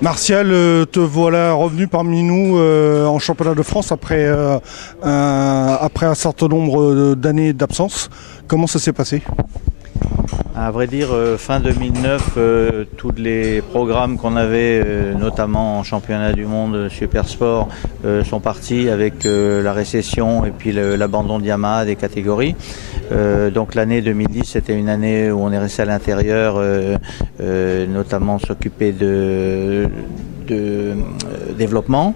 Martial, te voilà revenu parmi nous en championnat de France après un certain nombre d'années d'absence. Comment ça s'est passé? À vrai dire, fin 2009, tous les programmes qu'on avait, notamment en championnat du monde Super Sport, sont partis avec la récession et puis l'abandon de Yamaha des catégories. Donc l'année 2010, c'était une année où on est resté à l'intérieur, notamment s'occuper de développement.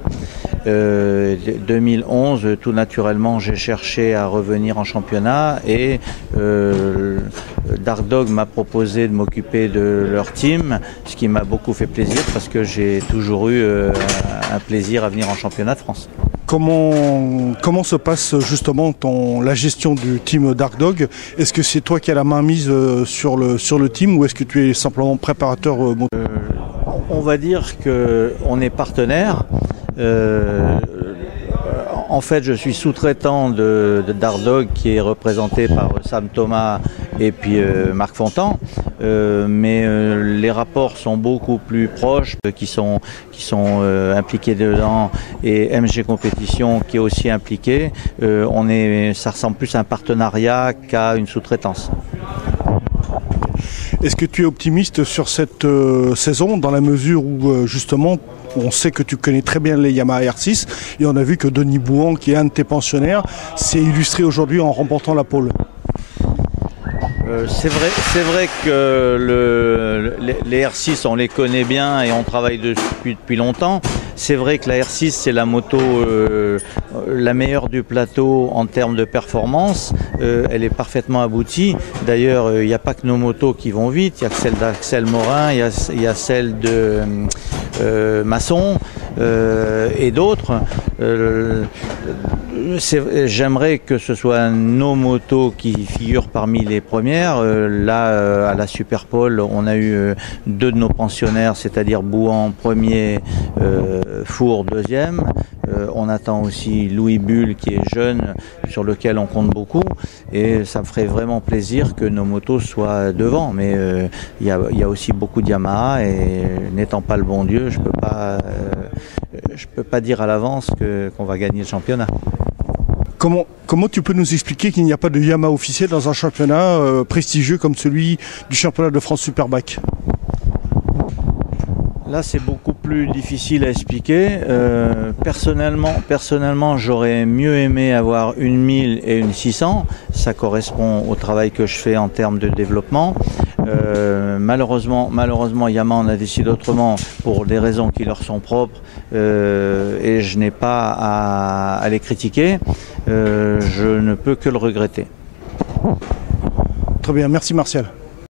2011, tout naturellement, j'ai cherché à revenir en championnat et Dark Dog m'a proposé de m'occuper de leur team, ce qui m'a beaucoup fait plaisir parce que j'ai toujours eu un plaisir à venir en championnat de France. Comment se passe justement la gestion du team Dark Dog? Est-ce que c'est toi qui as la main mise sur le team ou est-ce que tu es simplement préparateur moto? On va dire qu'on est partenaire. En fait, je suis sous-traitant de Dark Dog qui est représenté par Sam Thomas et puis Marc Fontan. Mais les rapports sont beaucoup plus proches, qui sont impliqués dedans, et MG Compétition qui est aussi impliqué. Ça ressemble plus à un partenariat qu'à une sous-traitance. Est-ce que tu es optimiste sur cette saison dans la mesure où justement on sait que tu connais très bien les Yamaha R6 et on a vu que Denis Bouhan, qui est un de tes pensionnaires, s'est illustré aujourd'hui en remportant la pole? C'est vrai que les R6, on les connaît bien et on travaille dessus depuis longtemps. C'est vrai que la R6, c'est la moto la meilleure du plateau en termes de performance. Elle est parfaitement aboutie. D'ailleurs, il n'y a pas que nos motos qui vont vite. Il y a celle d'Axel Morin, il y a celle de Masson et d'autres. J'aimerais que ce soit nos motos qui figurent parmi les premières. Là, à la Superpole, on a eu deux de nos pensionnaires, c'est-à-dire Bouhan premier, Four deuxième. On attend aussi Louis Bull qui est jeune, sur lequel on compte beaucoup. Et ça me ferait vraiment plaisir que nos motos soient devant. Mais il y a aussi beaucoup de Yamaha et n'étant pas le bon Dieu, je peux pas dire à l'avance qu'on va gagner le championnat. Comment tu peux nous expliquer qu'il n'y a pas de Yamaha officiel dans un championnat prestigieux comme celui du championnat de France Superbike? Là, c'est beaucoup plus difficile à expliquer. Personnellement, j'aurais mieux aimé avoir une 1000 et une 600. Ça correspond au travail que je fais en termes de développement. Malheureusement, Yamaha en a décidé autrement pour des raisons qui leur sont propres et je n'ai pas à les critiquer. Je ne peux que le regretter. Très bien, merci Martial.